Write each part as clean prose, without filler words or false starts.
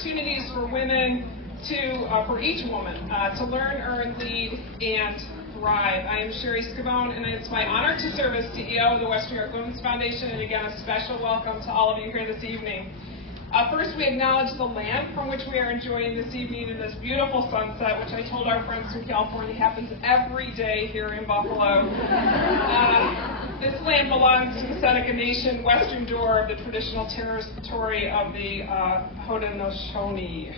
opportunities for women for each woman to learn, earn, lead, and thrive. I am Sherry Scavone, and it's my honor to serve as CEO of the Western New York Women's Foundation, and again, a special welcome to all of you here this evening. First, we acknowledge the land from which we are enjoying this evening in this beautiful sunset, which I told our friends from California happens every day here in Buffalo. This land belongs to the Seneca Nation, western door of the traditional territory of the Haudenosaunee.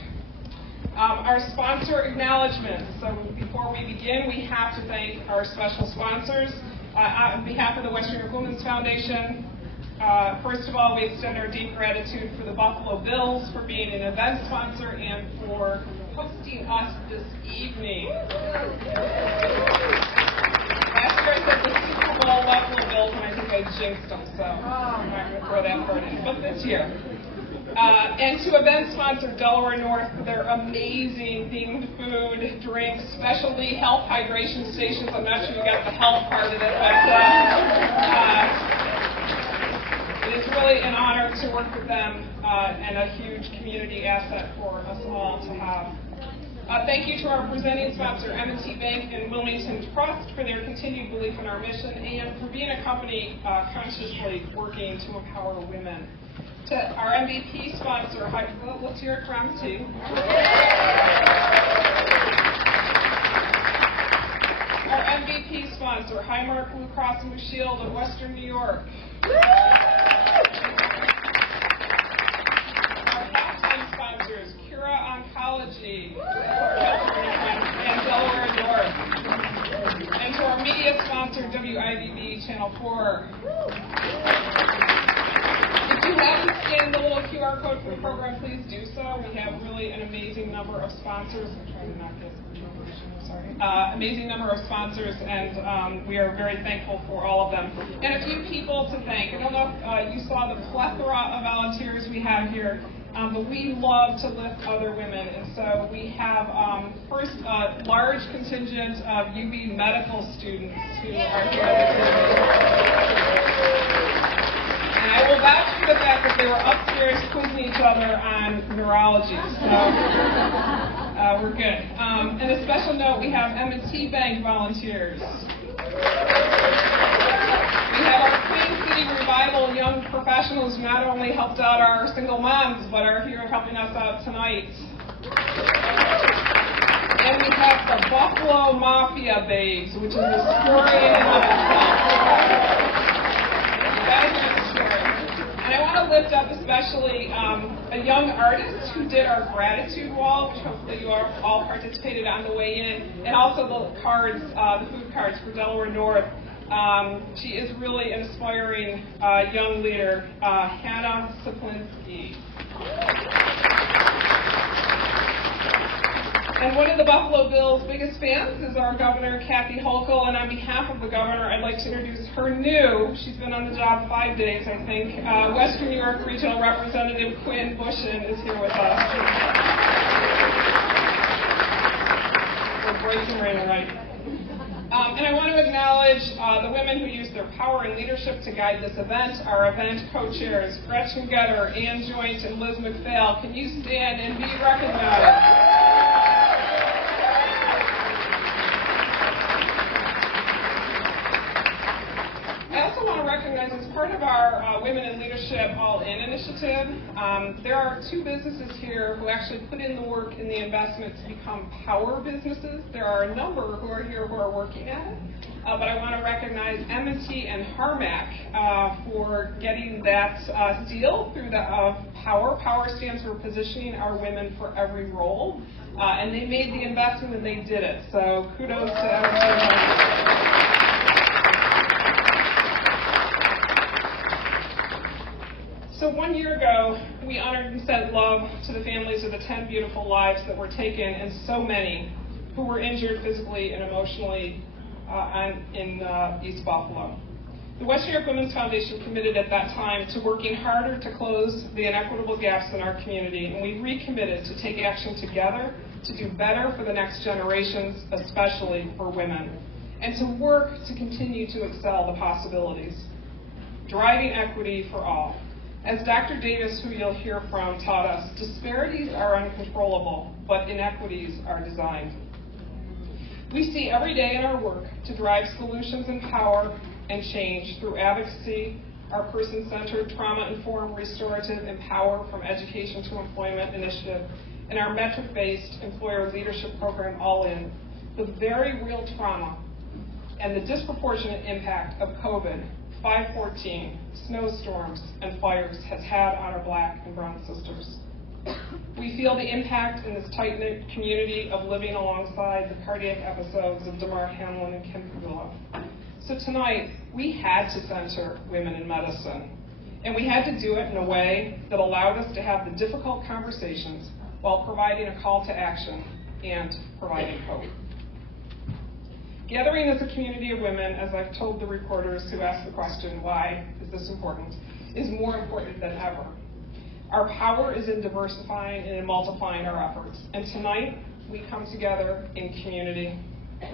Our sponsor acknowledgements. So before we begin, we have to thank our special sponsors. On behalf of the Western New York Women's Foundation, first of all, we extend our deep gratitude for the Buffalo Bills for being an event sponsor and for hosting us this evening. Last year I said the Super Bowl Buffalo Bills, and I think I jinxed them, so I'm not going to throw that part in. But this year. And to event sponsor Delaware North for their amazing themed food, drinks, specialty health hydration stations. I'm not sure you got the health part of it, but it is really an honor to work with them and a huge community asset for us all to have. Thank you to our presenting sponsor, M&T Bank and Wilmington Trust, for their continued belief in our mission and for being a company consciously working to empower women. To our MVP sponsor, let's hear it from M&T. Our MVP sponsor, Highmark Blue Cross Blue Shield of Western New York. Our halftime sponsors, Cura Oncology and Delaware North. And to our media sponsor, WIVB Channel 4. If you haven't scanned the little QR code for the program, please do so. We have really an amazing number of sponsors. I'm trying to not get sorry. Amazing number of sponsors, and we are very thankful for all of them. And a few people to thank. I don't know if you saw the plethora of volunteers we have here, but we love to lift other women. And so we have, first, a large contingent of UB medical students who are here this evening. And I will vouch for the fact that they were upstairs quizzing each other on neurology, so we're good. And a special note, we have M&T Bank volunteers. We have our Queen City Revival young professionals who not only helped out our single moms, but are here helping us out tonight. And we have the Buffalo Mafia Babes, which is a story in and of itself. And I want to lift up especially a young artist who did our gratitude wall, which hopefully you all participated on the way in, and also the cards, the food cards for Delaware North. She is really an inspiring young leader, Hannah Saplinski. And one of the Buffalo Bills' biggest fans is our governor, Kathy Hochul, and on behalf of the governor, I'd like to introduce her she's been on the job 5 days, I think, Western New York Regional Representative Quinn Bushin is here with us. We're breaking rain, right? And I want to acknowledge the women who use their power and leadership to guide this event. Our event co-chairs, Gretchen Getter, Ann Joint, and Liz McPhail. Can you stand and be recognized? As part of our Women in Leadership All-In initiative, there are 2 businesses here who actually put in the work in the investment to become power businesses. There are a number who are here who are working at it, but I want to recognize M&T and Harmac for getting that seal through the power. Power stands for Positioning Our Women for Every Role, and they made the investment and they did it. So kudos to M&T and Harmac. So 1 year ago, we honored and sent love to the families of the 10 beautiful lives that were taken and so many who were injured physically and emotionally in East Buffalo. The Western New York Women's Foundation committed at that time to working harder to close the inequitable gaps in our community, and we recommitted to take action together to do better for the next generations, especially for women, and to work to continue to excel the possibilities, driving equity for all. As Dr. Davis, who you'll hear from, taught us, disparities are uncontrollable, but inequities are designed. We see every day in our work to drive solutions and power and change through advocacy, our person-centered, trauma-informed, restorative, empower from education to employment initiative, and our metric-based employer leadership program, All In. The very real trauma and the disproportionate impact of COVID, 514, snowstorms, and fires has had on our Black and brown sisters. We feel the impact in this tight-knit community of living alongside the cardiac episodes of Damar Hamlin and Kim Pagula. So tonight, we had to center women in medicine, and we had to do it in a way that allowed us to have the difficult conversations while providing a call to action and providing hope. Gathering as a community of women, as I've told the reporters who asked the question, why is this important, is more important than ever. Our power is in diversifying and in multiplying our efforts. And tonight, we come together in community.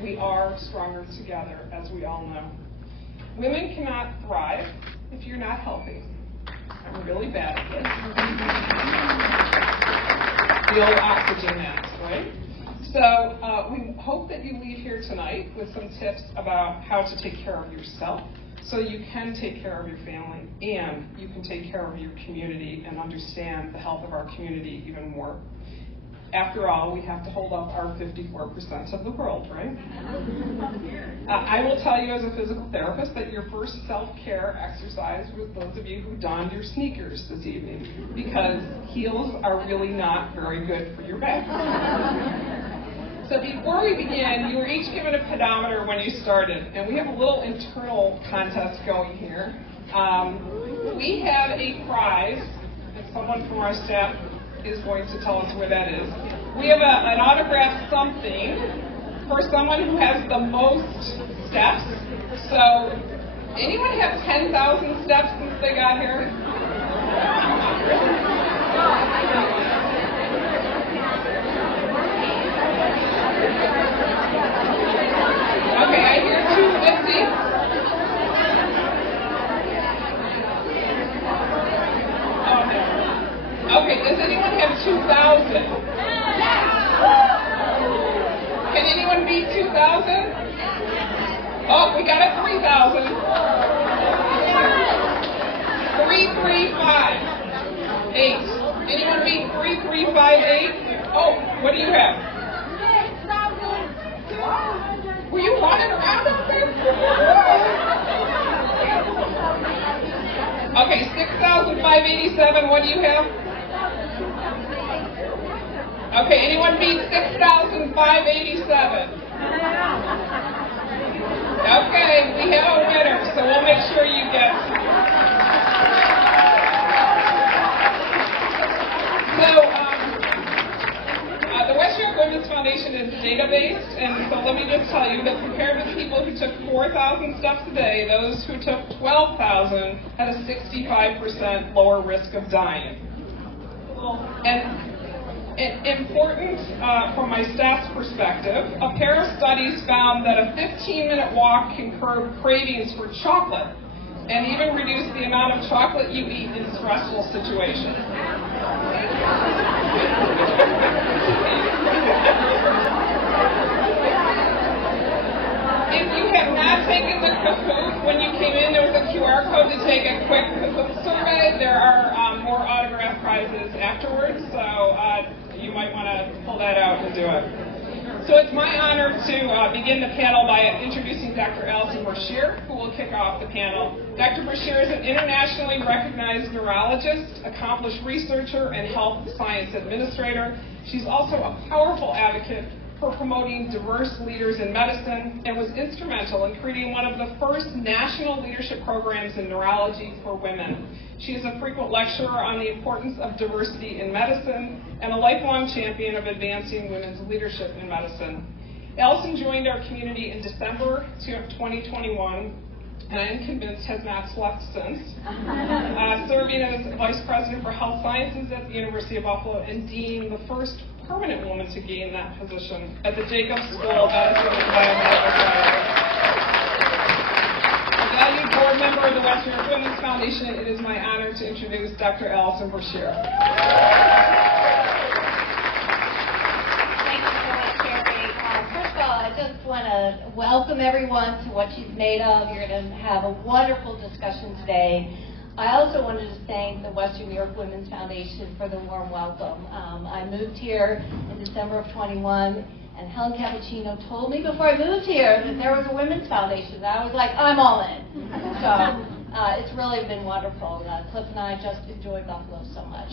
We are stronger together, as we all know. Women cannot thrive if you're not healthy. I'm really bad at this. The old oxygen mask, right? So we hope that you leave here tonight with some tips about how to take care of yourself so you can take care of your family and you can take care of your community and understand the health of our community even more. After all, we have to hold up our 54% of the world, right? I will tell you as a physical therapist that your first self-care exercise was those of you who donned your sneakers this evening, because heels are really not very good for your back. So before we begin, you were each given a pedometer when you started, and we have a little internal contest going here. We have a prize, and someone from our staff is going to tell us where that is. We have an autographed something for someone who has the most steps. So, anyone have 10,000 steps since they got here? Okay, I hear 250. Okay, does anyone have 2,000? Can anyone beat 2,000? Oh, we got a 3,000. 3358. Anyone beat 3358? Oh, what do you have? 6,000. Were you running around up there? Okay, 6,587. What do you have? Okay, anyone beat 6,587? Okay, we have a winner, so we'll make sure you get. So, the West New York Women's Foundation is data-based, and so let me just tell you that compared with people who took 4,000 steps a day, those who took 12,000 had a 65% lower risk of dying. And important from my staff's perspective, a pair of studies found that a 15-minute walk can curb cravings for chocolate and even reduce the amount of chocolate you eat in stressful situations. If you have not taken the Kahoot when you came in, there was a QR code to take a quick Kahoot survey. There are more autograph prizes afterwards, so you might want to pull that out and do it. So it's my honor to begin the panel by introducing Dr. Alison Brashear, who will kick off the panel. Dr. Brashear is an internationally recognized neurologist, accomplished researcher, and health science administrator. She's also a powerful advocate for promoting diverse leaders in medicine and was instrumental in creating one of the first national leadership programs in neurology for women. She is a frequent lecturer on the importance of diversity in medicine and a lifelong champion of advancing women's leadership in medicine. Alison joined our community in December 2021, and I am convinced has not slept since, serving as Vice President for Health Sciences at the University of Buffalo and Dean, the first permanent woman to gain that position at the Jacobs School of Medicine and Biomedical Sciences. A valued board member of the Western New York Women's Foundation, it is my honor to introduce Dr. Allison Brashear. Thank you so much, Sherry. First of all, I just want to welcome everyone to what she's made of. You're going to have a wonderful discussion today. I also wanted to thank the Western New York Women's Foundation for the warm welcome. I moved here in December of 21, and Helen Cappuccino told me before I moved here that there was a Women's Foundation. And I was like, I'm all in. So it's really been wonderful. Cliff and I just enjoy Buffalo so much.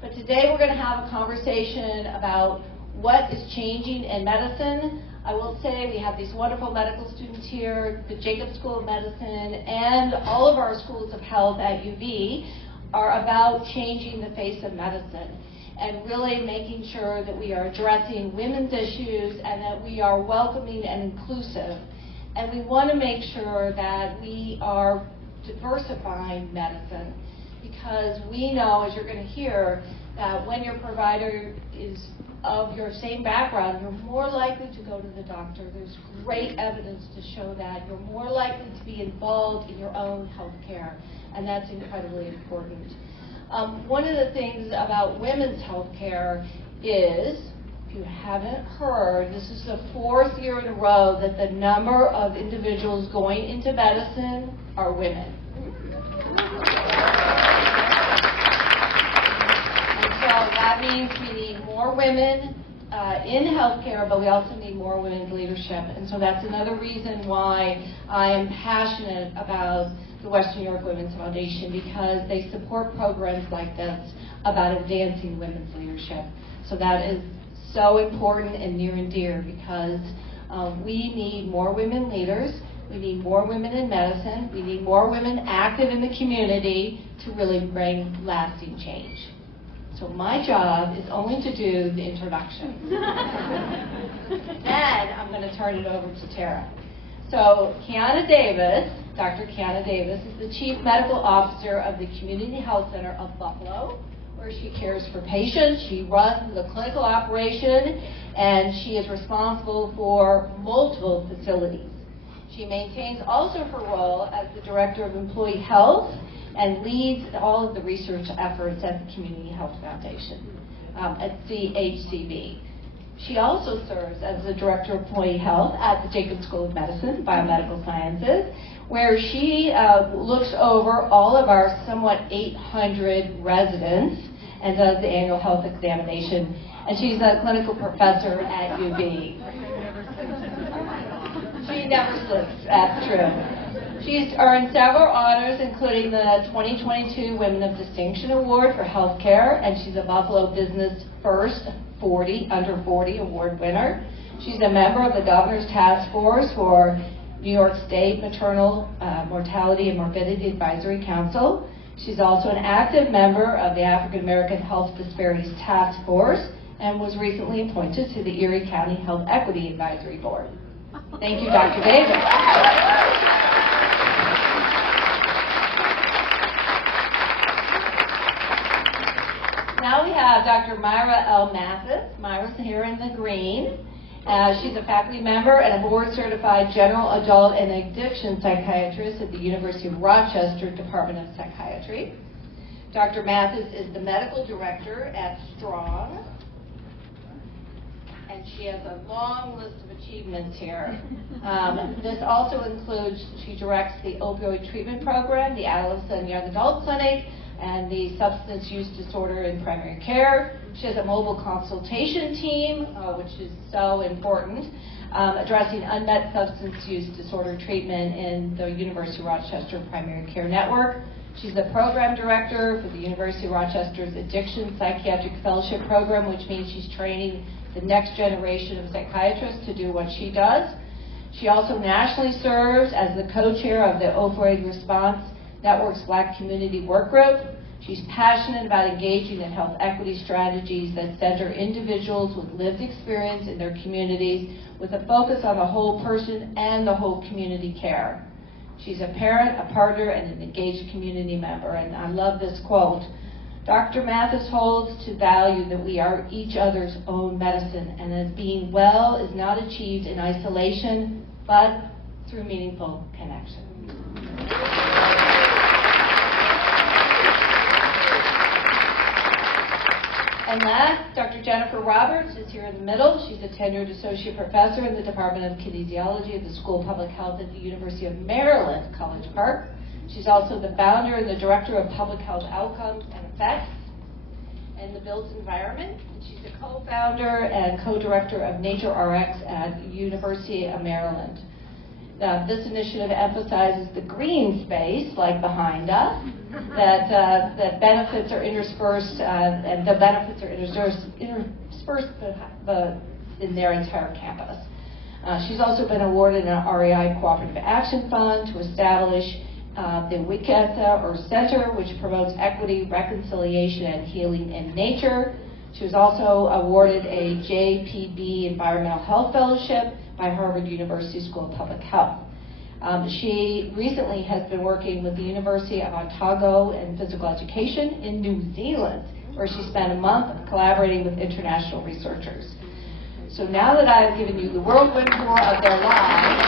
But today we're going to have a conversation about what is changing in medicine. I will say we have these wonderful medical students here. The Jacobs School of Medicine and all of our schools of health at UV are about changing the face of medicine and really making sure that we are addressing women's issues and that we are welcoming and inclusive. And we want to make sure that we are diversifying medicine, because we know, as you're going to hear, that when your provider is of your same background, you're more likely to go to the doctor. There's great evidence to show that. You're more likely to be involved in your own health care, and that's incredibly important. One of the things about women's health care is, if you haven't heard, this is the 4th year in a row that the number of individuals going into medicine are women. So that means we need more women in healthcare, but we also need more women's leadership. And so that's another reason why I am passionate about the Western New York Women's Foundation, because they support programs like this about advancing women's leadership. So that is so important and near and dear, because we need more women leaders. We need more women in medicine. We need more women active in the community to really bring lasting change. So my job is only to do the introduction. Then I'm going to turn it over to Tara. So Kenyani Davis, Dr. Kenyani Davis, is the Chief Medical Officer of the Community Health Center of Buffalo, where she cares for patients. She runs the clinical operation, and she is responsible for multiple facilities. She maintains also her role as the Director of Employee Health and leads all of the research efforts at the Community Health Foundation at CHCB. She also serves as the Director of Employee Health at the Jacobs School of Medicine, Biomedical Sciences, where she looks over all of our somewhat 800 residents and does the annual health examination. And she's a clinical professor at UV. She never sleeps, that's true. She's earned several honors, including the 2022 Women of Distinction Award for Healthcare, and she's a Buffalo Business First Under 40 Award winner. She's a member of the Governor's Task Force for New York State Maternal Mortality and Morbidity Advisory Council. She's also an active member of the African American Health Disparities Task Force and was recently appointed to the Erie County Health Equity Advisory Board. Thank you, Dr. Davis. Now we have Dr. Myra L. Mathis. Myra's here in the green. She's a faculty member and a board-certified general adult and addiction psychiatrist at the University of Rochester Department of Psychiatry. Dr. Mathis is the medical director at Strong, and she has a long list of achievements here. This also includes, she directs the opioid treatment program, the Adolescent Young Adult Clinic, and the substance use disorder in primary care. She has a mobile consultation team, which is so important, addressing unmet substance use disorder treatment in the University of Rochester Primary Care Network. She's the program director for the University of Rochester's Addiction Psychiatric Fellowship Program, which means she's training the next generation of psychiatrists to do what she does. She also nationally serves as the co-chair of the Opioid Response Network's Black Community Work Group. She's passionate about engaging in health equity strategies that center individuals with lived experience in their communities with a focus on the whole person and the whole community care. She's a parent, a partner, and an engaged community member. And I love this quote. Dr. Mathis holds to value that we are each other's own medicine, and that being well is not achieved in isolation, but through meaningful connection. And last, Dr. Jennifer Roberts is here in the middle. She's a tenured associate professor in the Department of Kinesiology at the School of Public Health at the University of Maryland, College Park. She's also the founder and the director of Public Health Outcomes and Effects and the Built Environment. And she's a co-founder and co-director of NatureRx at the University of Maryland. This initiative emphasizes the green space, like behind us, that benefits are interspersed, and the benefits are interspersed in their entire campus. She's also been awarded an REI Cooperative Action Fund to establish the Wekesa, or Center, which promotes equity, reconciliation, and healing in nature. She was also awarded a JPB Environmental Health Fellowship by Harvard University School of Public Health. She recently has been working with the University of Otago in physical education in New Zealand, where she spent a month collaborating with international researchers. So now that I've given you the whirlwind tour of their lives,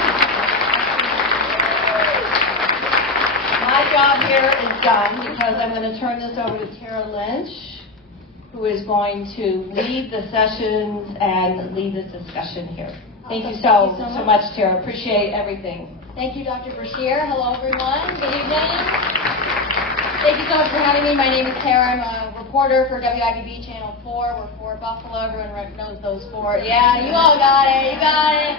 my job here is done, because I'm going to turn this over to Tara Lynch, who is going to lead the sessions and lead this discussion here. Thank you so much, Tara. Appreciate everything. Thank you, Dr. Brashear. Hello, everyone. Good evening. Thank you so much for having me. My name is Tara. I'm a reporter for WIBB Channel 4. We're for Buffalo. Everyone knows those four. Yeah, you all got it. You got it.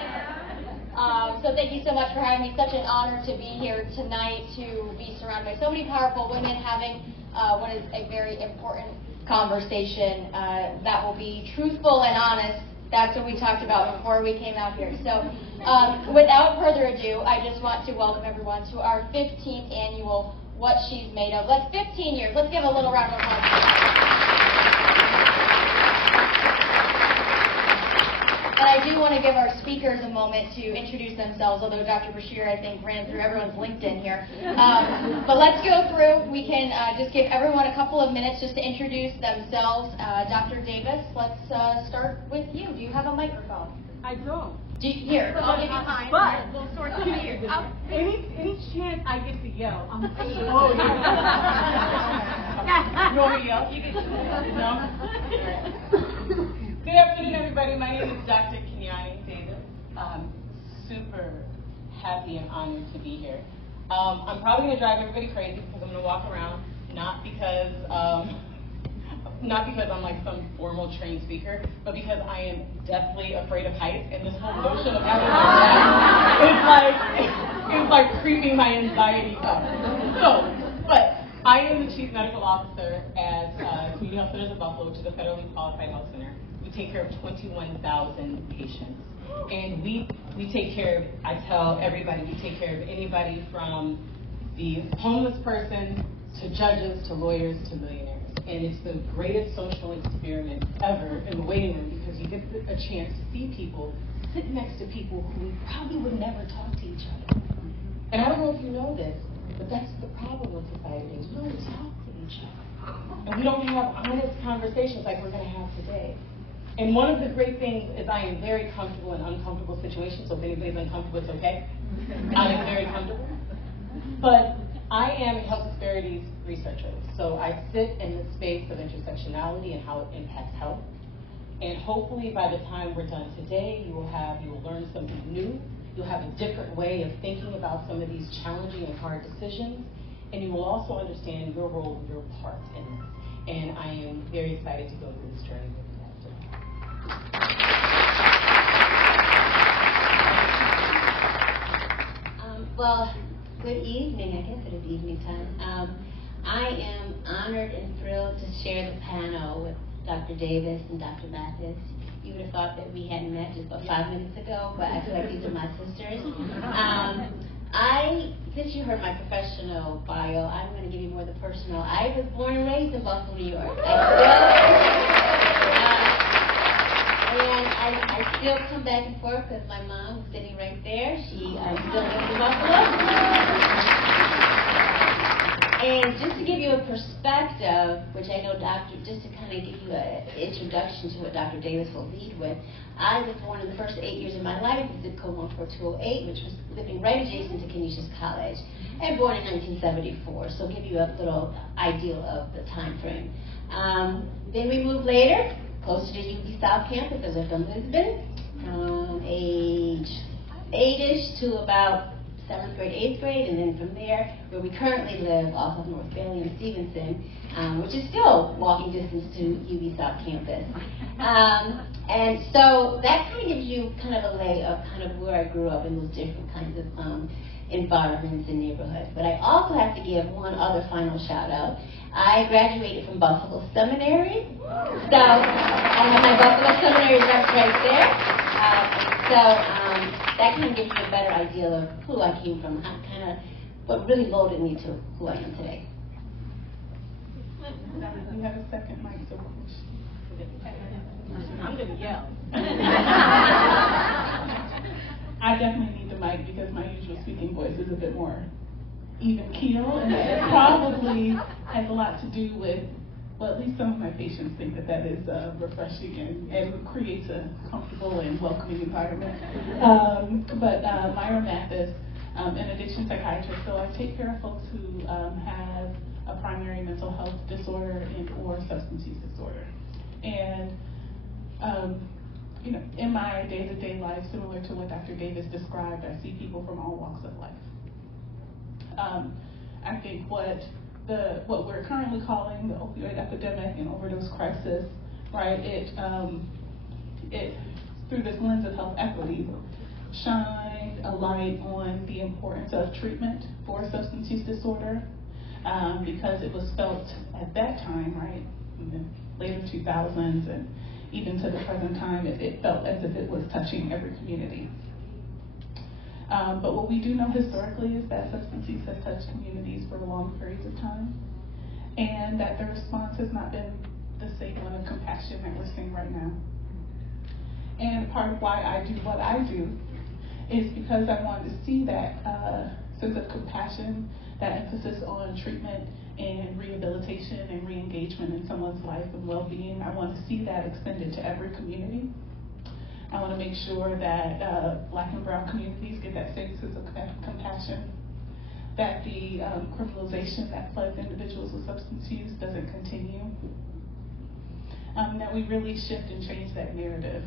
So thank you so much for having me. Such an honor to be here tonight, to be surrounded by so many powerful women having what is a very important conversation that will be truthful and honest. That's what we talked about before we came out here. So without further ado, I just want to welcome everyone to our 15th annual What She's Made Of. That's 15 years. Let's give a little round of applause. And I do want to give our speakers a moment to introduce themselves, although Dr. Brashear, I think, ran through everyone's LinkedIn here. But let's go through. We can just give everyone a couple of minutes just to introduce themselves. Dr. Davis, let's start with you. Do you have a microphone? I don't. Here, I'll give you mine. But We'll sort through here. any chance I get to yell, I'm oh yeah. You want me to yell? You can no. Good afternoon, everybody. My name is Dr. Kenyani Davis. I'm super happy and honored to be here. I'm probably going to drive everybody crazy because I'm going to walk around, not because I'm like some formal trained speaker, but because I am deathly afraid of heights, and this whole notion of having it's like creeping my anxiety up. But I am the Chief Medical Officer at Community Health Centers of Buffalo, which is a federally qualified health center. We take care of 21,000 patients. And we take care of, I tell everybody, we take care of anybody from the homeless person to judges to lawyers to millionaires. And it's the greatest social experiment ever in the waiting room, because you get a chance to see people sit next to people who probably would never talk to each other. And I don't know if you know this, but that's the problem with society. We don't talk to each other. And we don't have honest conversations like we're going to have today. And one of the great things is I am very comfortable in uncomfortable situations, so if anybody's uncomfortable, it's okay. I am very comfortable. But I am a health disparities researcher, so I sit in the space of intersectionality and how it impacts health. And hopefully by the time we're done today, you will learn something new. You'll have a different way of thinking about some of these challenging and hard decisions, and you will also understand your role, your part in this. And I am very excited to go through this journey with you guys today. Well, good evening. I guess it is evening time. I am honored and thrilled to share the panel with Dr. Davis and Dr. Mathis. You would have thought that we hadn't met just about 5 minutes ago, but I feel like these are my sisters. Since you heard my professional bio, I'm going to give you more of the personal. I was born and raised in Buffalo, New York. I still come back and forth because my mom, who's sitting right there, she still lives in Buffalo. And just to give you a perspective, which I know just to kind of give you an introduction to what Dr. Davis will lead with, I was born in the first 8 years of my life in zip code 14208, which was living right adjacent to Canisius College, and born in 1974, so give you a little idea of the time frame. Then we moved later, closer to UB South Campus. I lived in Lisbon from age 8-ish to about 7th grade, 8th grade, and then from there, where we currently live off of North Bailey and Stevenson, which is still walking distance to UB South Campus. And so that kind of gives you kind of a lay of kind of where I grew up in those different kinds of environments and neighborhoods. But I also have to give one other final shout out. I graduated from Buffalo Seminary, so I have my Buffalo Seminary rep right there. That kind of gives you a better idea of who I came from, kind of what really molded me to who I am today. You have a second mic, so I'm going to yell. I definitely need the mic because my usual speaking voice is a bit more even keel, and it probably has a lot to do with, well, at least some of my patients think that is refreshing and creates a comfortable and welcoming environment. But Myra Mathis, an addiction psychiatrist, so I take care of folks who have a primary mental health disorder and or substance use disorder. And you know, in my day-to-day life, similar to what Dr. Davis described, I see people from all walks of life. I think what we're currently calling the opioid epidemic and overdose crisis, right? It through this lens of health equity, shined a light on the importance of treatment for substance use disorder, because it was felt at that time, right, in the later 2000s and even to the present time, it felt as if it was touching every community. But what we do know historically is that substance use has touched communities for long periods of time, and that the response has not been the same one of compassion that we're seeing right now. And part of why I do what I do is because I wanted to see that sense of compassion, that emphasis on treatment and rehabilitation and re-engagement in someone's life and well-being. I want to see that extended to every community. I want to make sure that Black and Brown communities get that same sense of compassion, that the criminalization that plagues individuals with substance use doesn't continue, that we really shift and change that narrative.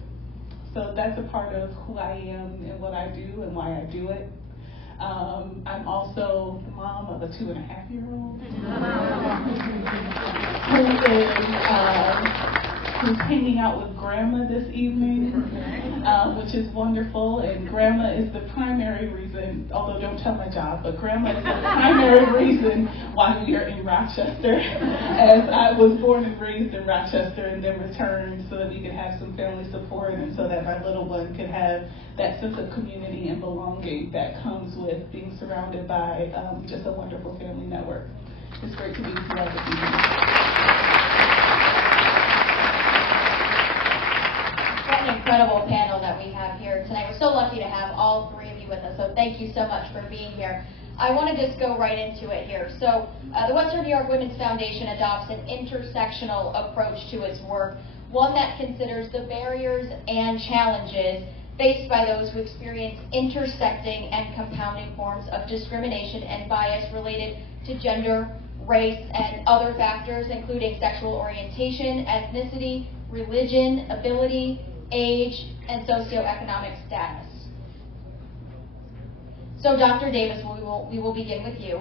So that's a part of who I am and what I do and why I do it. I'm also the mom of a 2.5-year-old who's hanging out with grandma this evening, which is wonderful. And grandma is the primary reason, although don't tell my job, but grandma is the primary reason why we are in Rochester, as I was born and raised in Rochester and then returned so that we could have some family support and so that my little one could have that sense of community and belonging that comes with being surrounded by just a wonderful family network. It's great to be with you all this evening. What an incredible panel that we have here tonight. We're so lucky to have all three of you with us, so thank you so much for being here. I want to just go right into it here. So the Western New York Women's Foundation adopts an intersectional approach to its work, one that considers the barriers and challenges faced by those who experience intersecting and compounding forms of discrimination and bias related to gender, race, and other factors, including sexual orientation, ethnicity, religion, ability, age, and socioeconomic status. So, Dr. Davis, we will begin with you.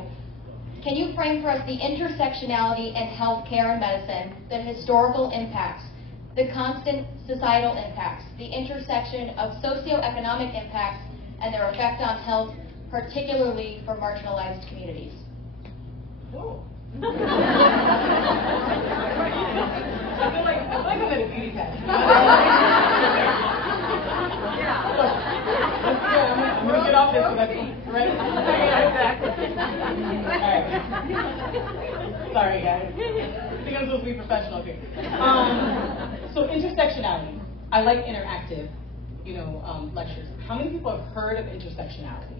Can you frame for us the intersectionality in healthcare and medicine, the historical impacts, the constant societal impacts, the intersection of socioeconomic impacts, and their effect on health, particularly for marginalized communities? Oh. I feel like I'm at a beauty pageant. I'm going to get off this with my feet, right? Exactly. All right. Sorry, guys. I think I'm supposed to be professional here. So intersectionality. I like interactive, lectures. How many people have heard of intersectionality?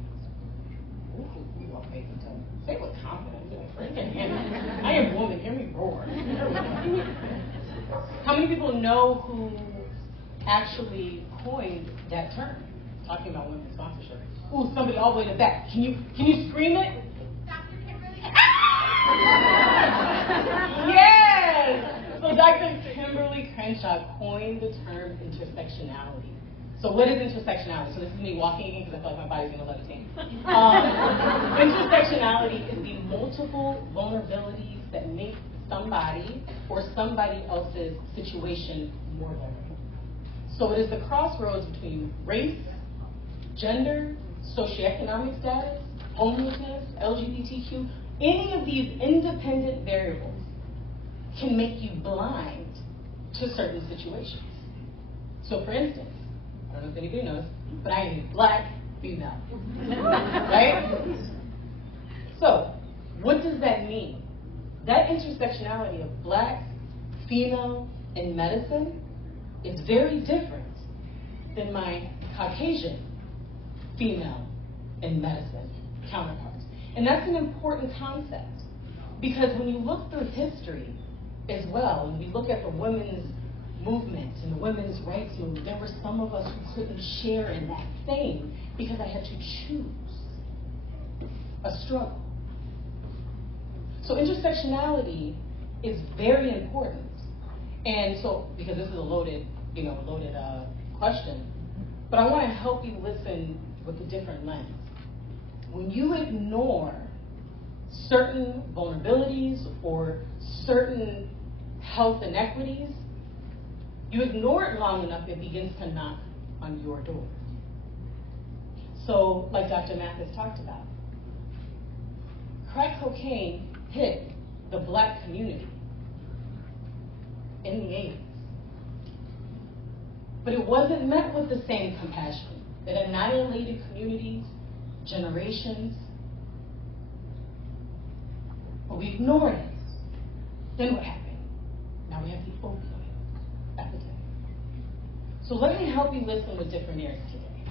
walk away from them. Say it with confidence. I am a woman, hear me roar. How many people know who actually coined that term? Talking about women's sponsorship. Ooh, somebody all the way to the back. Can you scream it? Dr. Kimberly. Yes! So Dr. Kimberly Crenshaw coined the term intersectionality. So what is intersectionality? So this is me walking again because I feel like my body's going to levitate. Intersectionality is the multiple vulnerabilities that make somebody or somebody else's situation more vulnerable. So it is the crossroads between race, gender, socioeconomic status, homelessness, LGBTQ. Any of these independent variables can make you blind to certain situations. So for instance, I don't know if anybody knows, but I am a black female, right? So what does that mean? That intersectionality of black, female, and medicine is very different than my Caucasian female and medicine counterparts. And that's an important concept because when you look through history as well, and we look at the women's movement and the women's rights movement, there were some of us who couldn't share in that fame because I had to choose a struggle. So intersectionality is very important. And so, because this is a loaded question, but I want to help you listen with a different lens. When you ignore certain vulnerabilities or certain health inequities, you ignore it long enough, it begins to knock on your door. So, like Dr. Mathis talked about, crack cocaine hit the black community in the 80s. But it wasn't met with the same compassion. It annihilated communities, generations. But we ignored it. Then what happened? Now we have the opioid epidemic. So let me help you listen with different ears today.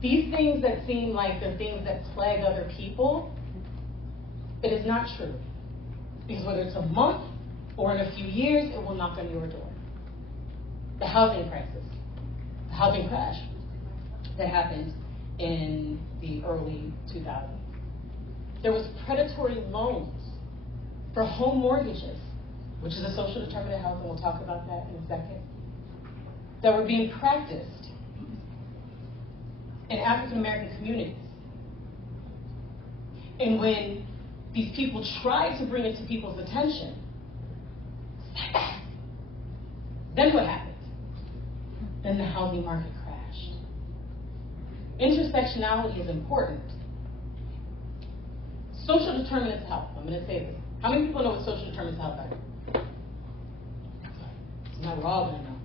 These things that seem like they're things that plague other people, it is not true. Because whether it's a month or in a few years, it will knock on your door. The housing crisis, the housing crash that happened in the early 2000s. There was predatory loans for home mortgages, which is a social determinant of housing. We'll talk about that in a second. That were being practiced in African American communities. And when these people tried to bring it to people's attention, then what happened? Then the housing market crashed. Intersectionality is important. Social determinants of health. I'm going to say this. How many people know what social determinants of health are? Now we're all going to know.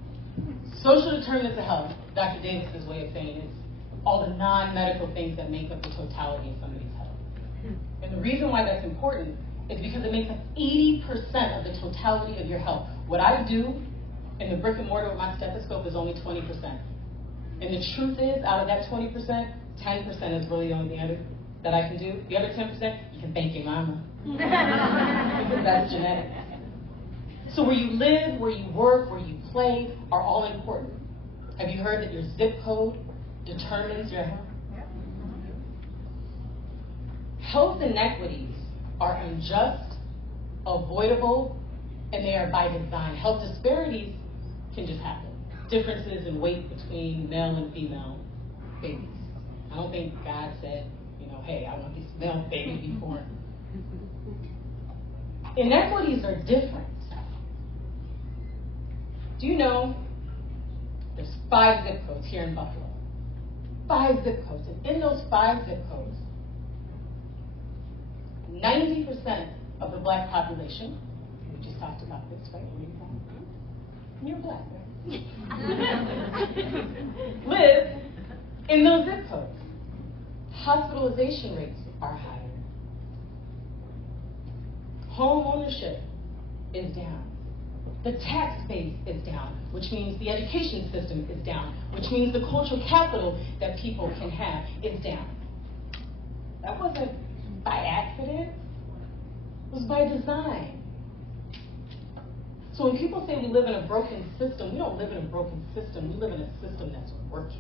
Social determinants of health, Dr. Davis's way of saying it, is all the non-medical things that make up the totality of somebody's health. And the reason why that's important is because it makes up 80% of the totality of your health. What I do in the brick and mortar with my stethoscope is only 20%. And the truth is, out of that 20%, 10% is really the only thing that I can do. The other 10%, you can thank your mama. Because that's genetics. So where you live, where you work, where you play are all important. Have you heard that your zip code determines your health? Health inequities are unjust, avoidable, and they are by design. Health disparities can just happen. Differences in weight between male and female babies. I don't think God said, hey, I want this male baby to be born. Inequities are different. Do you know there's 5 zip codes here in Buffalo? 5 zip codes. And in those 5 zip codes, 90% of the black population, we just talked about this, right? You're black, right? Live in those zip codes. Hospitalization rates are higher. Home ownership is down. The tax base is down, which means the education system is down, which means the cultural capital that people can have is down. That wasn't by accident. It was by design. So when people say we live in a broken system, we don't live in a broken system. We live in a system that's working.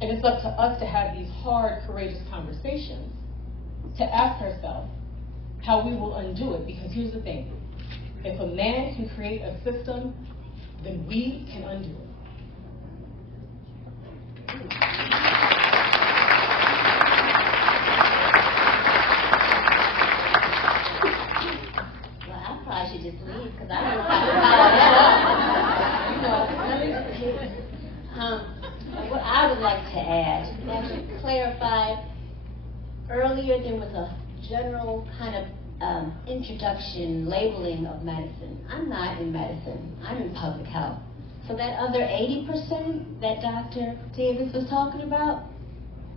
And it's up to us to have these hard, courageous conversations, to ask ourselves how we will undo it. Because here's the thing. If a man can create a system, then we can undo it. Well, I probably should just leave because I don't know what I would like to add, and actually clarify, earlier there was a general kind of introduction, labeling of medicine. I'm not in medicine, I'm in public health. So that other 80% that Dr. Davis was talking about,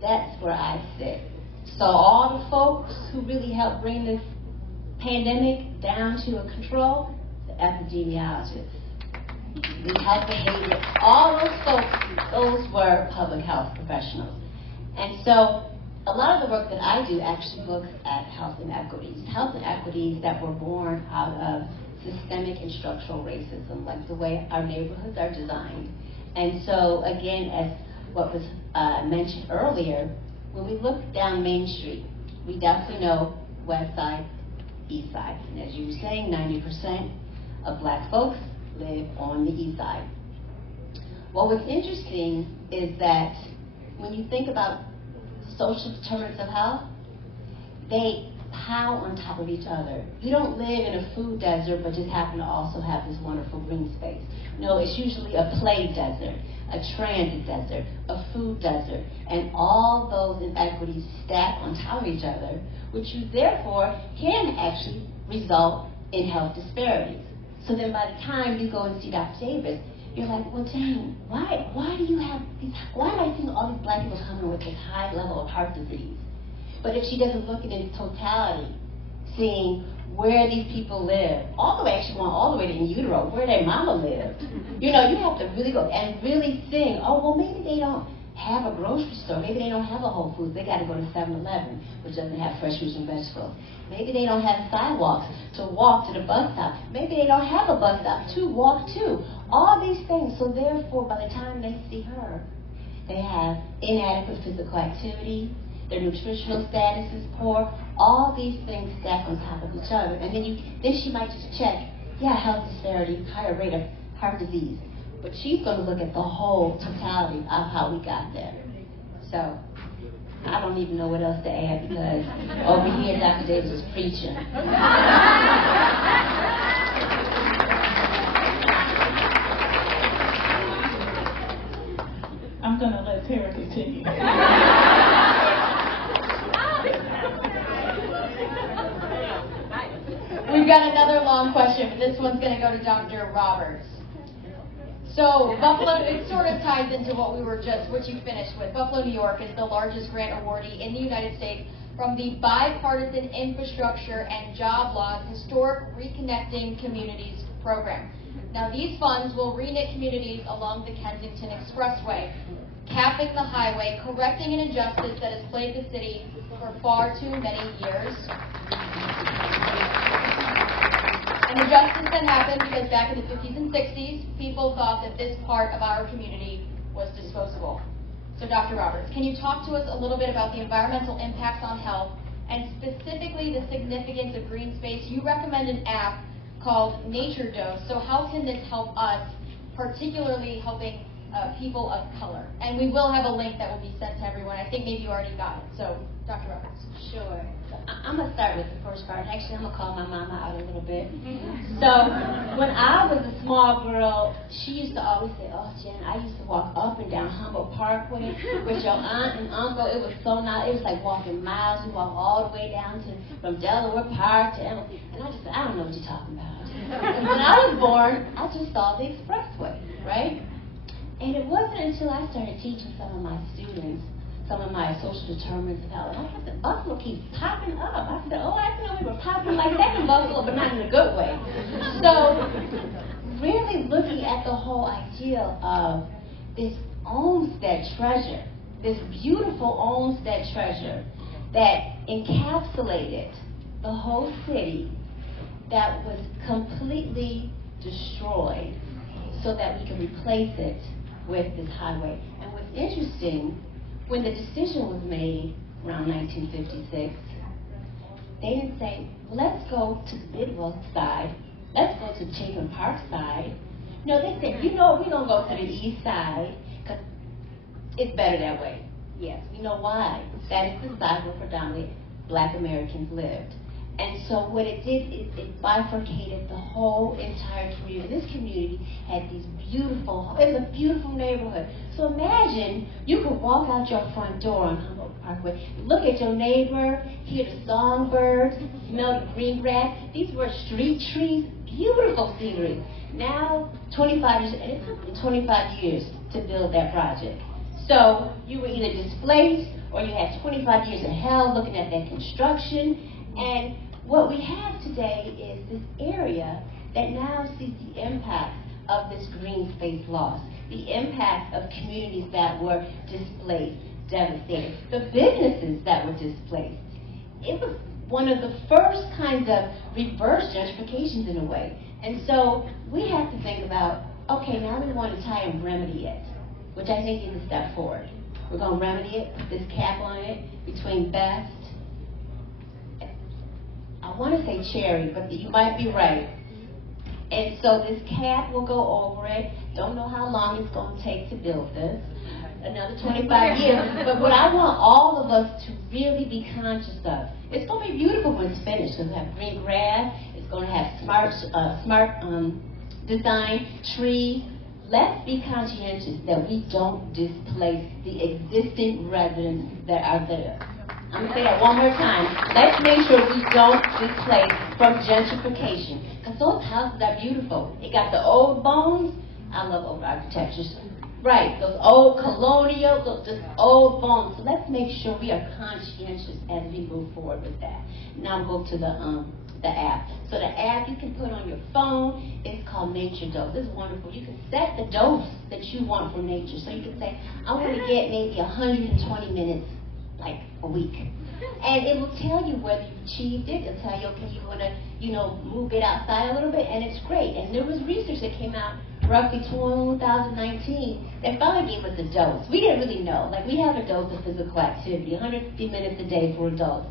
that's where I sit. So all the folks who really helped bring this pandemic down to a control, the epidemiologists, the health behavior, all those folks, those were public health professionals. And so a lot of the work that I do actually looks at health inequities that were born out of systemic and structural racism, like the way our neighborhoods are designed. And so again, as what was mentioned earlier, when we look down Main Street, we definitely know West Side, East Side. And as you were saying, 90% of black folks live on the East Side. Well, what's interesting is that when you think about social determinants of health, they pile on top of each other. You don't live in a food desert but just happen to also have this wonderful green space. No, it's usually a play desert, a transit desert, a food desert, and all those inequities stack on top of each other, which you therefore can actually result in health disparities. So then by the time you go and see Dr. Davis, you're like, well, dang, why do you have these, why am I seeing all these black people coming with this high level of heart disease? But if she doesn't look at it in totality, seeing where these people live, all the way, actually going all the way to in utero, where their mama lived, you know, you have to really go and really think, oh, well, maybe they don't have a grocery store, maybe they don't have a Whole Foods, they got to go to 7-Eleven, which doesn't have fresh fruits and vegetables. Maybe they don't have sidewalks to walk to the bus stop. Maybe they don't have a bus stop to walk to. All these things, so therefore, by the time they see her, they have inadequate physical activity, their nutritional status is poor, all these things stack on top of each other. And then she might just check, yeah, health disparity, higher rate of heart disease. But she's going to look at the whole totality of how we got there. So, I don't even know what else to add because over here Dr. Davis is preaching. I'm going to let Tara continue. We've got another long question, but this one's going to go to Dr. Roberts. So Buffalo, it sort of ties into what you finished with. Buffalo, New York is the largest grant awardee in the United States from the Bipartisan Infrastructure and Job Laws Historic Reconnecting Communities Program. Now these funds will reknit communities along the Kensington Expressway, capping the highway, correcting an injustice that has plagued the city for far too many years. An injustice that happened because back in the 50s and 60s, people thought that this part of our community was disposable. So Dr. Roberts, can you talk to us a little bit about the environmental impacts on health and specifically the significance of green space? You recommend an app called Nature Dose. So how can this help us, particularly helping people of color? And we will have a link that will be sent to everyone. I think maybe you already got it. So Dr. Roberts. Sure. So I'm going to start with the first part. Actually, I'm going to call my mama out a little bit. So when I was a small girl, she used to always say, oh, Jen, I used to walk up and down Humboldt Parkway with your aunt and uncle. It was so nice. It was like walking miles. We walked all the way down from Delaware Park to Emily. And I just said, I don't know what you're talking about. And when I was born, I just saw the expressway, right? And it wasn't until I started teaching some of my students some of my social determinants of health. And I said, Buffalo keeps popping up. I said, oh, I didn't know we were popping like that in Buffalo, but not in a good way. So really looking at the whole idea of this homestead treasure this beautiful Olmsted treasure that encapsulated the whole city that was completely destroyed so that we can replace it with this highway. And what's interesting, when the decision was made around 1956, they didn't say, well, let's go to the Bidwell side, let's go to Chapin Park side. No, they said, you know, we're going to go to the east side because it's better that way. Yes, we know why. That is the side where predominantly Black Americans lived. And so what it did is it bifurcated the whole entire community. This community had these beautiful, it was a beautiful neighborhood. So imagine you could walk out your front door on Humboldt Parkway, look at your neighbor, hear the songbirds, smell the green grass. These were street trees, beautiful scenery. Now, 25 years, and it took me 25 years to build that project. So you were either displaced or you had 25 years of hell looking at that construction. And what we have today is this area that now sees the impact of this green space loss, the impact of communities that were displaced, devastated, the businesses that were displaced. It was one of the first kinds of reverse gentrifications in a way. And so we have to think about, okay, now we want to try and remedy it, which I think is a step forward. We're going to remedy it, put this cap on it between Best, I want to say Cherry, but you might be right. And so this cap will go over it. Don't know how long it's going to take to build this. Another 25 years. But what I want all of us to really be conscious of, it's going to be beautiful when it's finished. It's going to have green grass. It's going to have smart design, trees. Let's be conscientious that we don't displace the existing residents that are there. I'm going to say that one more time. Let's make sure we don't displace from gentrification. Because those houses are beautiful. They got the old bones. I love old architecture. Right, those old colonial, those just old bones. So let's make sure we are conscientious as we move forward with that. Now go to the app. So the app you can put on your phone, it's called Nature Dose. It's wonderful. You can set the dose that you want from nature. So you can say, I want to get maybe 120 minutes like a week. And it will tell you whether you achieved it. It'll tell you, okay, you want to, move it outside a little bit, and it's great. And there was research that came out roughly 2019 that finally gave us a dose. We didn't really know. Like, we have a dose of physical activity, 150 minutes a day for adults.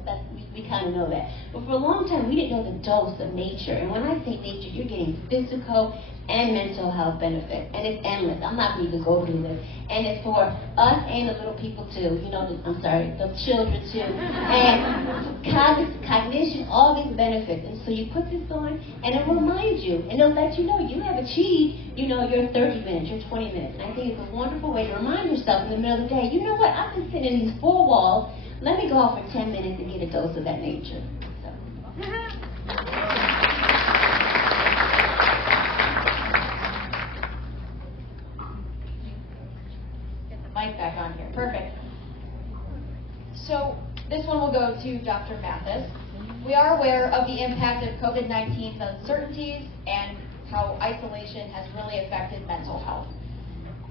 We kind of know that. But for a long time, we didn't know the dose of nature. And when I say nature, you're getting physical and mental health benefits. And it's endless. I'm not going to even go through this. And it's for us and the little people too. The children too. And cognition, all these benefits. And so you put this on, and it will remind you. And it'll let you know you have achieved, your 30 minutes, your 20 minutes. And I think it's a wonderful way to remind yourself in the middle of the day, you know what, I've been sitting in these four walls. Let me go out for 10 minutes and get a dose of that nature. So. Get the mic back on here. Perfect. So this one will go to Dr. Mathis. We are aware of the impact of COVID-19's uncertainties and how isolation has really affected mental health.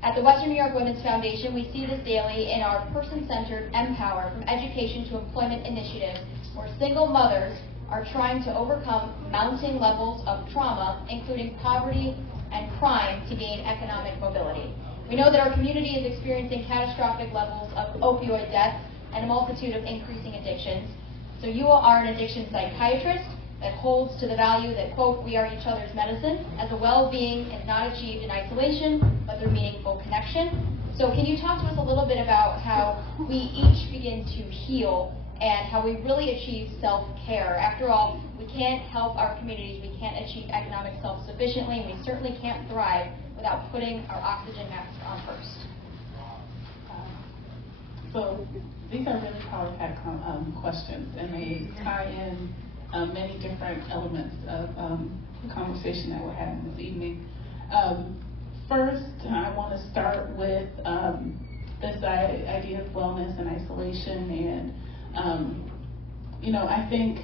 At the Western New York Women's Foundation, we see this daily in our person-centered Empower from Education to Employment initiative, where single mothers are trying to overcome mounting levels of trauma, including poverty and crime, to gain economic mobility. We know that our community is experiencing catastrophic levels of opioid deaths and a multitude of increasing addictions. So you are an addiction psychiatrist that holds to the value that, quote, we are each other's medicine, as a well-being is not achieved in isolation, but through meaningful connection. So can you talk to us a little bit about how we each begin to heal and how we really achieve self-care? After all, we can't help our communities, we can't achieve economic self-sufficiently, and we certainly can't thrive without putting our oxygen masks on first. So these are really power-packed questions, and they tie in many different elements of the conversation that we're having this evening. First, I want to start with this idea of wellness and isolation, and I think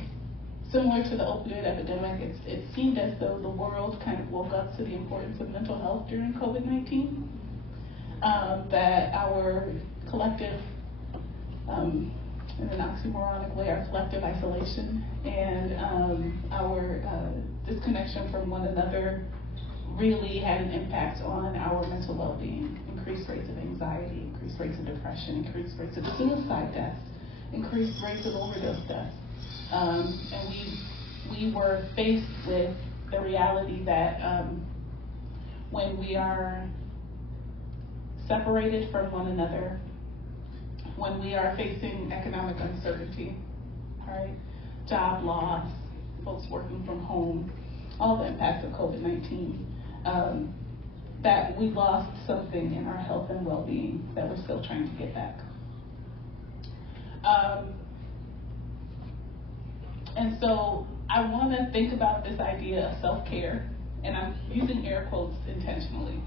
similar to the opioid epidemic, it seemed as though the world kind of woke up to the importance of mental health during COVID-19. That our collective, in an oxymoronic way, our collective isolation and our disconnection from one another really had an impact on our mental well-being. Increased rates of anxiety, increased rates of depression, increased rates of suicide deaths, increased rates of overdose deaths. And we were faced with the reality that when we are separated from one another, when we are facing economic uncertainty, right? Job loss, folks working from home, all the impacts of COVID-19, that we lost something in our health and well-being that we're still trying to get back. And so I want to think about this idea of self-care, and I'm using air quotes intentionally,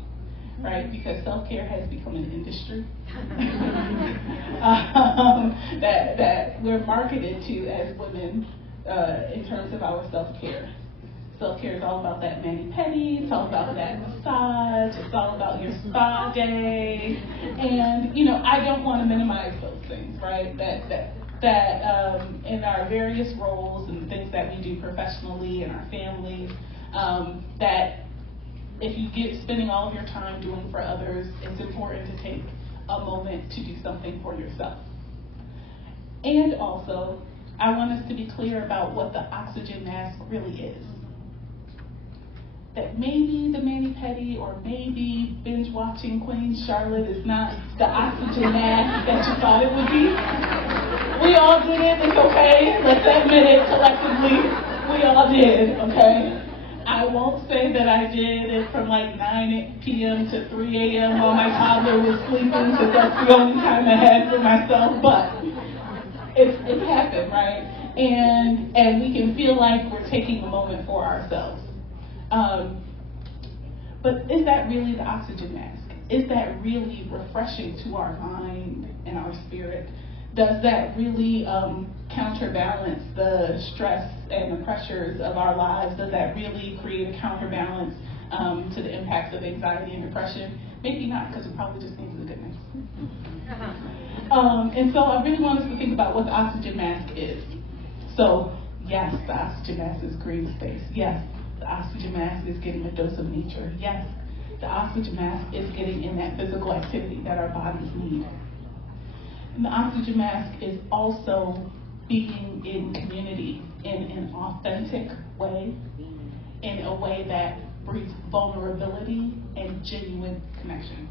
right? Because self-care has become an industry that we're marketed to as women in terms of our self-care. Self-care is all about that mani-pedi, it's all about that massage, it's all about your spa day, and I don't want to minimize those things, right? That in our various roles and things that we do professionally in our families, that if you get spending all of your time doing for others, it's important to take a moment to do something for yourself. And also, I want us to be clear about what the oxygen mask really is. That maybe the mani-pedi or maybe binge watching Queen Charlotte is not the oxygen mask that you thought it would be. We all did it, it's okay, let's admit it collectively, we all did, okay? I won't say that I did it from like 9 p.m. to 3 a.m. while my toddler was sleeping, because that's the only time I had for myself, but it's happened, right? And we can feel like we're taking a moment for ourselves. But is that really the oxygen mask? Is that really refreshing to our mind and our spirit? Does that really counterbalance the stress and the pressures of our lives? Does that really create a counterbalance to the impacts of anxiety and depression? Maybe not, because we probably just needed a good night's sleep. And so I really want us to think about what the oxygen mask is. So yes, the oxygen mask is green space. Yes, the oxygen mask is getting a dose of nature. Yes, the oxygen mask is getting in that physical activity that our bodies need. And the oxygen mask is also being in community in an authentic way, in a way that breeds vulnerability and genuine connection.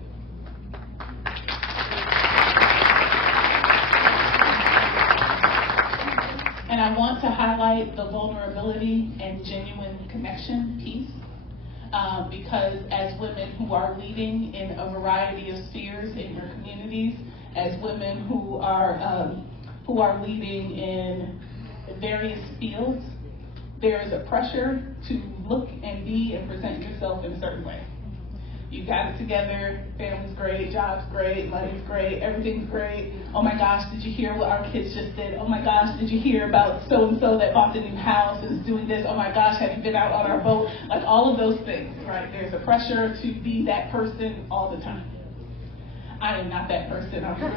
And I want to highlight the vulnerability and genuine connection piece because as women who are leading in a variety of spheres in your communities, as women who are leading in various fields, there is a pressure to look and be and present yourself in a certain way. You got it together, family's great, job's great, money's great, everything's great. Oh my gosh, did you hear what our kids just did? Oh my gosh, did you hear about so-and-so that bought the new house and is doing this? Oh my gosh, have you been out on our boat? Like all of those things, right? There's a pressure to be that person all the time. I am not that person, I'm real.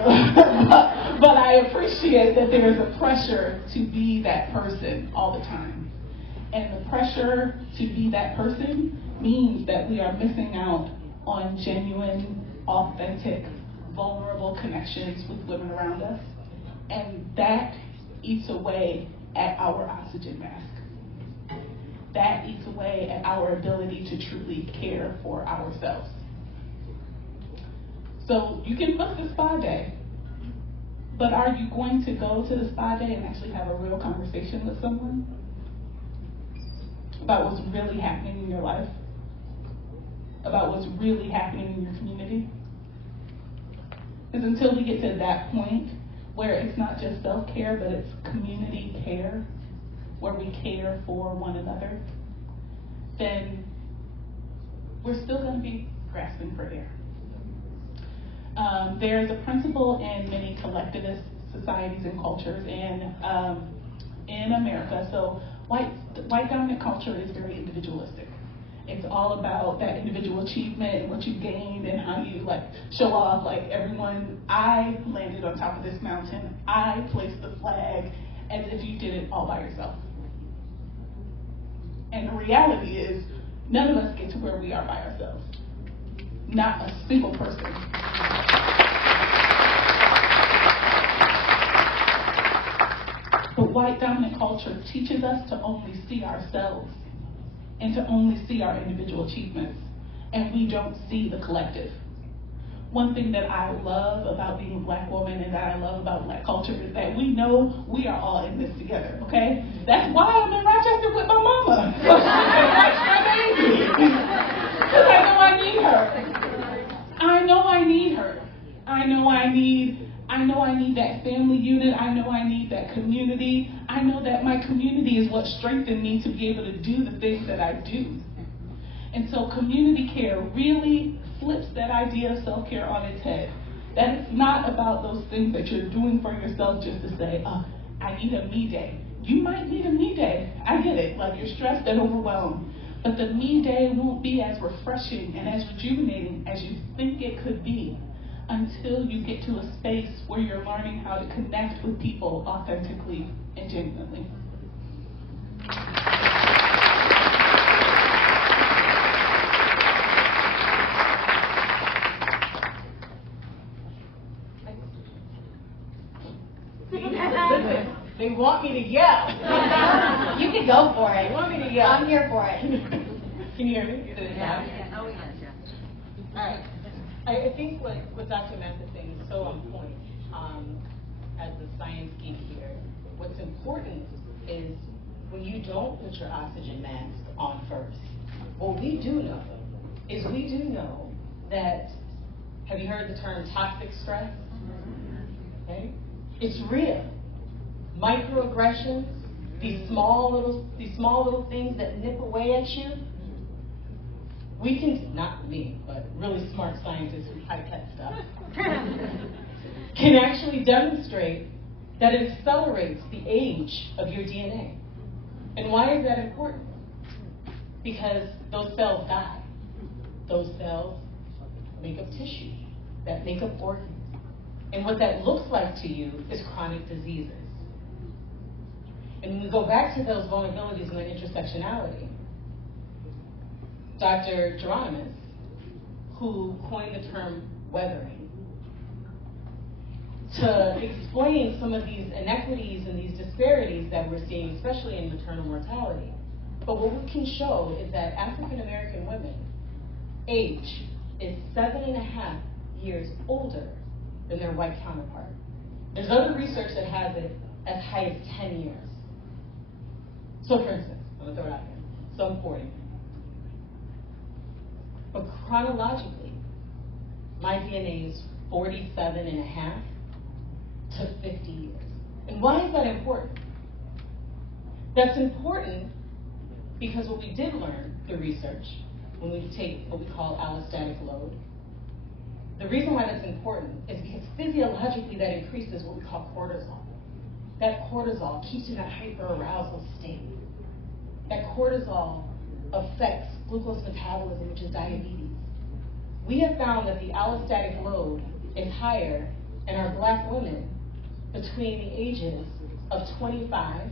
but I appreciate that there's a pressure to be that person all the time. And the pressure to be that person means that we are missing out on genuine, authentic, vulnerable connections with women around us. And that eats away at our oxygen mask. That eats away at our ability to truly care for ourselves. So you can book the spa day, but are you going to go to the spa day and actually have a real conversation with someone about what's really happening in your life? About what's really happening in your community? Because until we get to that point where it's not just self-care, but it's community care, where we care for one another, then we're still going to be grasping for air. There's a principle in many collectivist societies and cultures in America. So white dominant culture is very individualistic. It's all about that individual achievement and what you gained and how you like show off. Like everyone, I landed on top of this mountain. I placed the flag, as if you did it all by yourself. And the reality is, none of us get to where we are by ourselves. Not a single person. But white dominant culture teaches us to only see ourselves and to only see our individual achievements, and we don't see the collective. One thing that I love about being a Black woman and that I love about Black culture is that we know we are all in this together, okay? That's why I'm in Rochester with my mama. That's my baby. Because I know I need her. I know I need her. I know I need that family unit. I know I need that community. I know that my community is what strengthened me to be able to do the things that I do. And so community care really flips that idea of self-care on its head. That it's not about those things that you're doing for yourself just to say, oh, I need a me day. You might need a me day. I get it. Like, you're stressed and overwhelmed. But the me day won't be as refreshing and as rejuvenating as you think it could be until you get to a space where you're learning how to connect with people authentically and genuinely. They want me to yell. You can go for it. They want me to yell. I'm here for it. Can you hear me? Yeah. Oh, yes. All right. I think what Dr. Mathis is saying is so on point. As the science geek here, what's important is when you don't put your oxygen mask on first, what we do know is we do know that, have you heard the term toxic stress? Okay? It's real. Microaggressions, these small little things that nip away at you, we can, not me, but really smart scientists who pipette stuff, can actually demonstrate that it accelerates the age of your DNA. And why is that important? Because those cells die. Those cells make up tissue, that make up organs. And what that looks like to you is chronic diseases. And when we go back to those vulnerabilities and their intersectionality, Dr. Geronimus, who coined the term weathering, to explain some of these inequities and these disparities that we're seeing, especially in maternal mortality. But what we can show is that African American women age is 7.5 years older than their white counterpart. There's other research that has it as high as 10 years. So for instance, I'm gonna throw it out here. So I'm 40. But chronologically, my DNA is 47.5 to 50 years. And why is that important? That's important because what we did learn through research, when we take what we call allostatic load, the reason why that's important is because physiologically that increases what we call cortisol. That cortisol keeps you in that hyperarousal state. That cortisol affects glucose metabolism, which is diabetes. We have found that the allostatic load is higher in our Black women between the ages of 25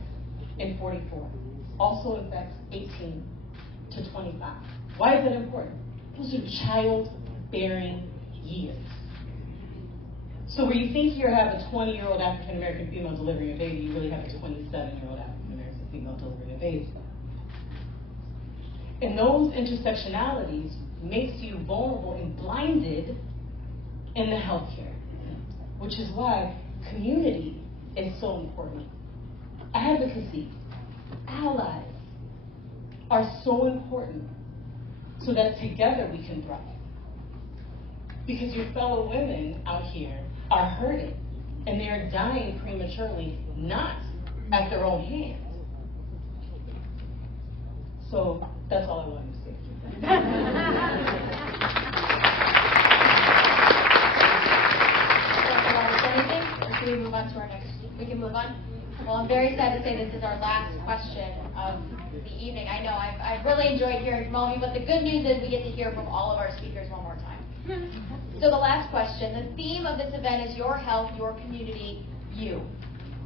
and 44. Also affects 18 to 25. Why is that important? Those are childbearing years. So where you think you have a 20-year-old African-American female delivering a baby, you really have a 27-year-old African-American female delivering a baby. And those intersectionalities makes you vulnerable and blinded in the healthcare, which is why community is so important. Advocacy, allies are so important so that together we can thrive. Because your fellow women out here are hurting and they're dying prematurely, not at their own hands. So that's all I wanted to say. Anything? Or should we move on to our next? We can move on. Well, I'm very sad to say this is our last question of of the evening. I know I've really enjoyed hearing from all of you, but the good news is we get to hear from all of our speakers one more time. So the last question, the theme of this event is your health, your community, you.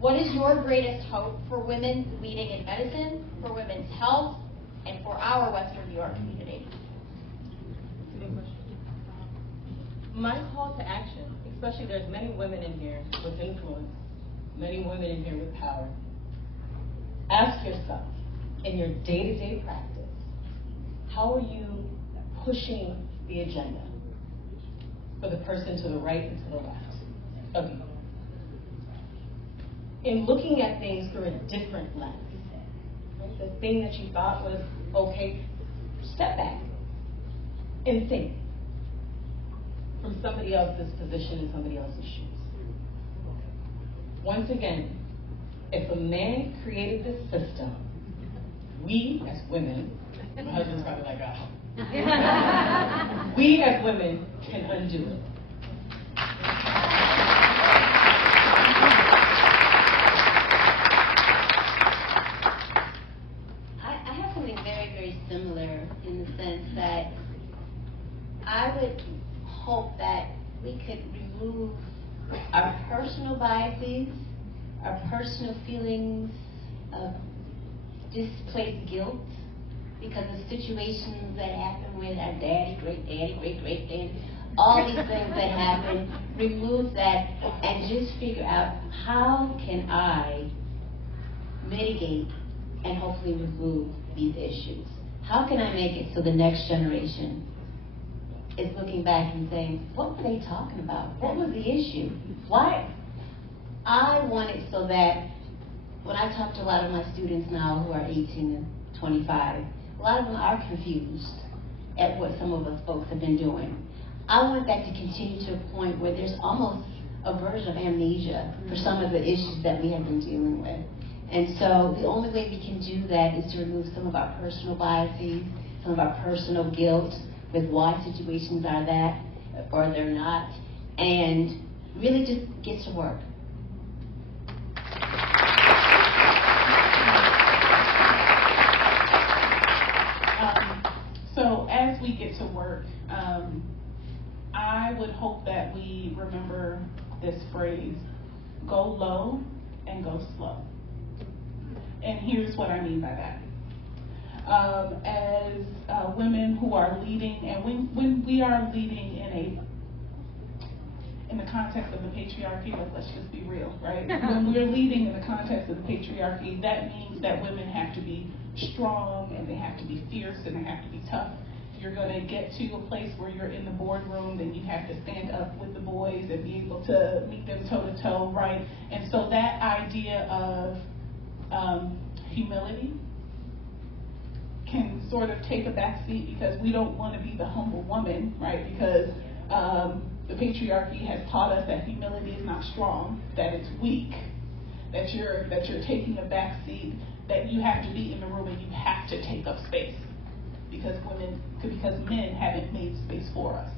What is your greatest hope for women leading in medicine, for women's health, and for our Western New York community? My call to action, especially there's many women in here with influence, many women in here with power. Ask yourself, in your day-to-day practice, how are you pushing the agenda for the person to the right and to the left of you? In looking at things through a different lens, right? The thing that you thought was okay, step back and think from somebody else's position and somebody else's shoes. Once again, if a man created this system, we as women, my husband's probably like, oh, we as women can undo it. I have something very, very similar in the sense that I would hope that we could remove our personal biases, our personal feelings of displaced guilt because of situations that happen with our daddy, great-daddy, all these things that happen. Remove that and just figure out how can I mitigate and hopefully remove these issues. How can I make it so the next generation is looking back and saying, what were they talking about? What was the issue? Why? I want it so that when I talk to a lot of my students now who are 18 and 25, a lot of them are confused at what some of us folks have been doing. I want that to continue to a point where there's almost a version of amnesia for some of the issues that we have been dealing with. And so the only way we can do that is to remove some of our personal biases, some of our personal guilt with why situations are that or they're not, and really just get to work. So as we get to work, I would hope that we remember this phrase, go low and go slow. And here's what I mean by that. As women who are leading, and when we are leading in the context of the patriarchy, let's just be real, right? When we're leading in the context of the patriarchy, that means that women have to be strong, and they have to be fierce, and they have to be tough. If you're going to get to a place where you're in the boardroom, then you have to stand up with the boys and be able to meet them toe-to-toe, right? And so that idea of humility can sort of take a back seat because we don't want to be the humble woman, right? Because the patriarchy has taught us that humility is not strong, that it's weak, that you're taking a back seat, that you have to be in the room and you have to take up space because men haven't made space for us,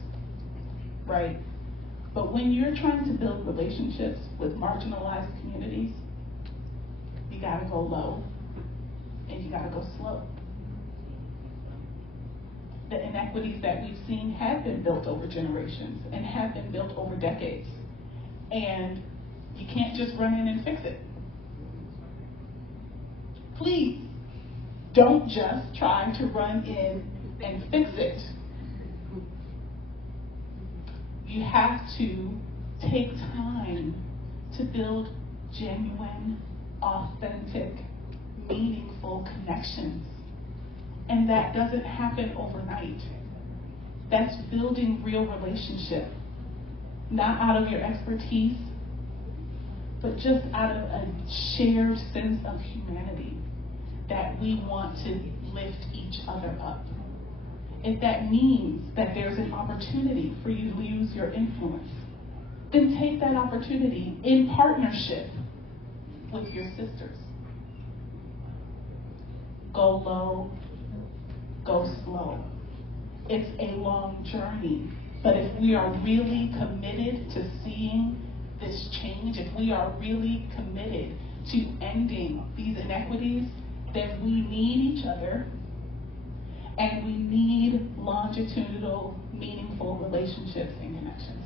right? But when you're trying to build relationships with marginalized communities, you gotta go low and you gotta go slow. The inequities that we've seen have been built over generations and have been built over decades. And you can't just run in and fix it. Please, don't just try to run in and fix it. You have to take time to build genuine, authentic, meaningful connections. And that doesn't happen overnight. That's building real relationship, not out of your expertise, but just out of a shared sense of humanity that we want to lift each other up. If that means that there's an opportunity for you to use your influence, then take that opportunity in partnership with your sisters. Go low, go slow. It's a long journey, but if we are really committed to seeing this change, if we are really committed to ending these inequities that we need each other and we need longitudinal, meaningful relationships and connections.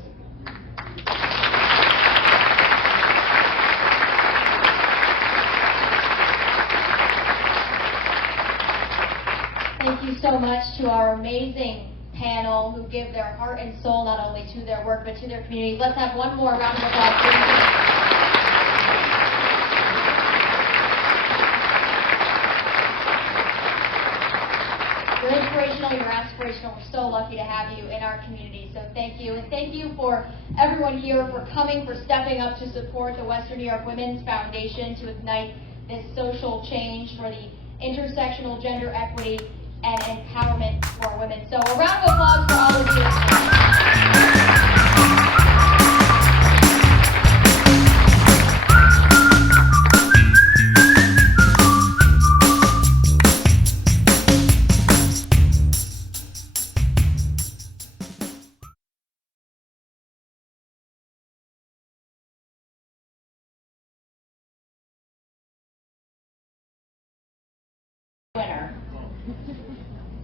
Thank you so much to our amazing panel who give their heart and soul not only to their work but to their community. Let's have one more round of applause. You're inspirational, you're aspirational. We're so lucky to have you in our community. So thank you. And thank you for everyone here for coming, for stepping up to support the Western New York Women's Foundation to ignite this social change for the intersectional gender equity and empowerment for women. So a round of applause for all of you. Winner.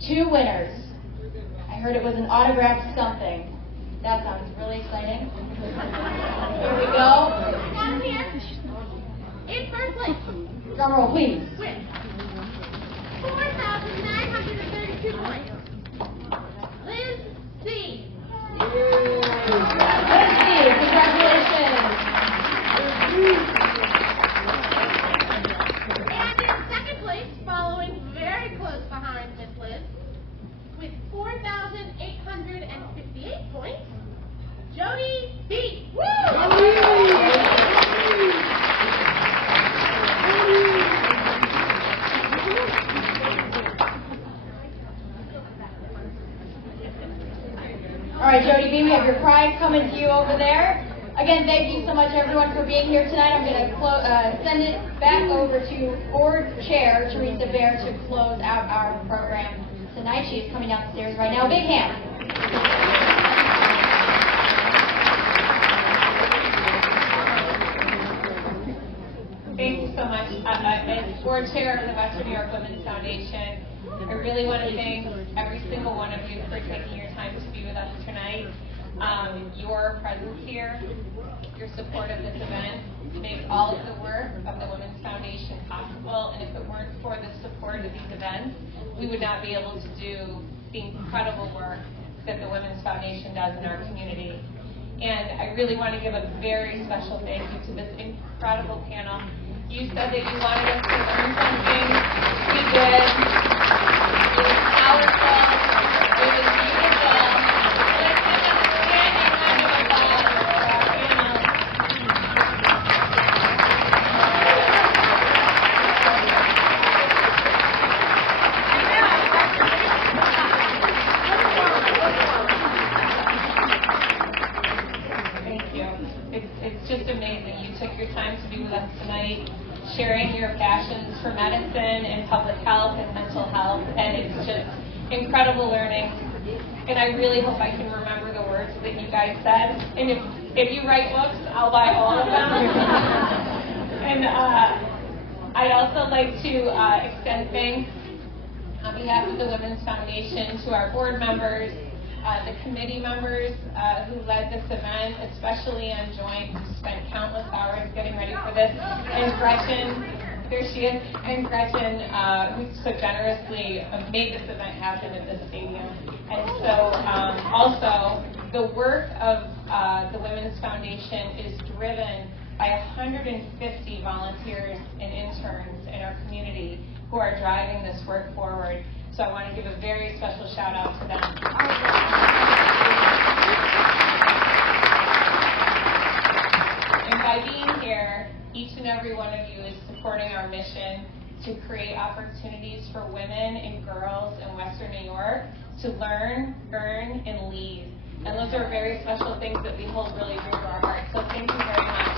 2 winners. I heard it was an autographed something. That sounds really exciting. Here we go. Down here, in first place, Drum roll, please. with 4,932 points, Liz C. Let's see. Congratulations. And in second place, following very close behind Miss Liz, with 4,858 points, Jody B. Woo! All right, Jody B., we have your prize coming to you over there. Again, thank you so much, everyone, for being here tonight. I'm going to send it back over to Board Chair Teresa Bear to close out our program tonight. She is coming down the stairs right now. Big hand. Thank you so much. As Board Chair of the Western New York Women's Foundation, I really want to thank every single one of you for taking your time to be with us tonight. Your presence here, your support of this event makes all of the work of the Women's Foundation possible, and if it weren't for the support of these events, we would not be able to do the incredible work that the Women's Foundation does in our community. And I really want to give a very special thank you to this incredible panel. You said that you wanted us to learn something. We did. It was powerful. It was beautiful. Let's give a standing round of applause for our panel. Thank you. It's just amazing. You took your time to be with us tonight, sharing your passions for medicine and public health and mental health, and it's just incredible learning. And I really hope I can remember the words that you guys said. And if you write books, I'll buy all of them. And I'd also like to extend thanks on behalf of the Women's Foundation to our board members, the committee members who led this event, especially on Joint, who spent countless hours getting ready for this, and Gretchen, there she is, and Gretchen, who so generously made this event happen at this stadium. And so also, the work of the Women's Foundation is driven by 150 volunteers and interns in our community who are driving this work forward. So I want to give a very special shout out to them. And by being here, each and every one of you is supporting our mission to create opportunities for women and girls in Western New York to learn, earn, and lead. And those are very special things that we hold really dear to our hearts. So thank you very much.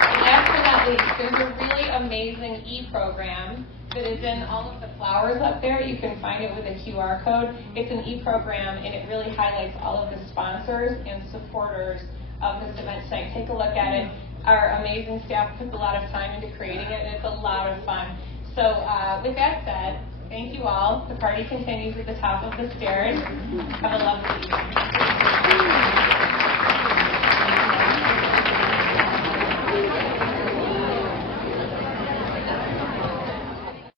And last but not least, there's a really amazing e-program that is in all of the flowers up there. You can find it with a QR code. It's an e-program, and it really highlights all of the sponsors and supporters of this event tonight. Take a look at it. Our amazing staff took a lot of time into creating it, and it's a lot of fun. So with that said, thank you all. The party continues at the top of the stairs. Have a lovely evening.